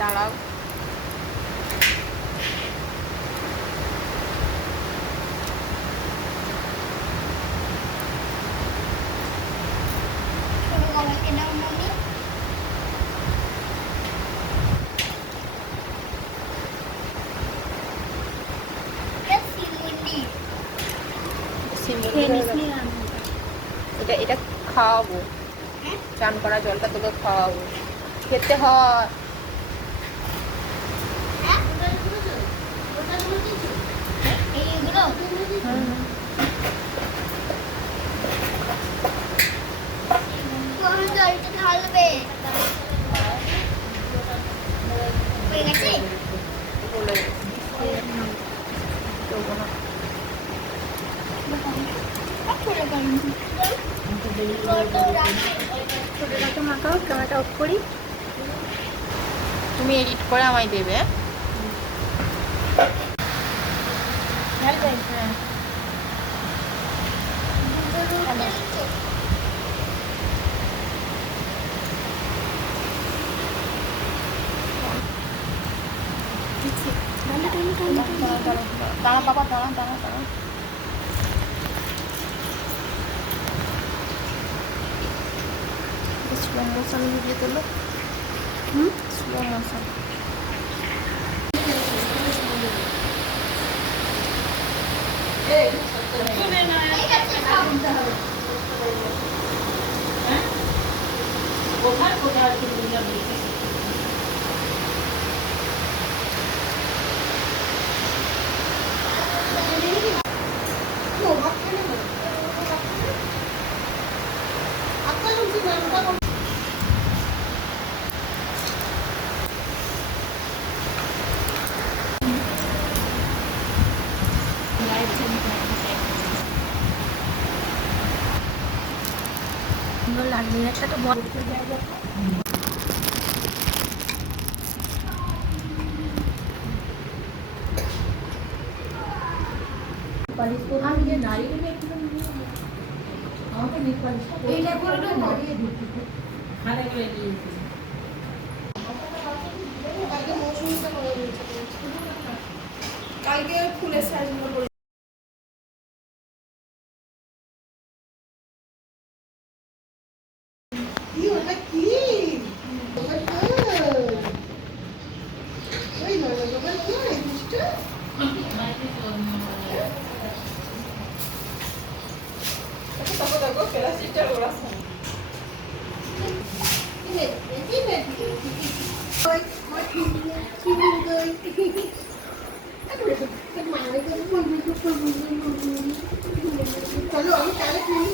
দাঁড়াও এটা এটা খাওয়াবো, চান করা জলটা তোকে খাওয়াবো, খেতে হয়। মাখাও, ক্যামেরাটা অফ করি। তুমি এডিট করে আমায় দেবে। দাঁড়া বাবা, দাঁড়া দাঁড়া দাঁড়া। স্লো মোশন ভিডিও তোলো। Slow motion. কোথায় কোথায় লাগবে একটা তো বড় কালকে ফুলের সাইজগুলো চলো আমি তাহলে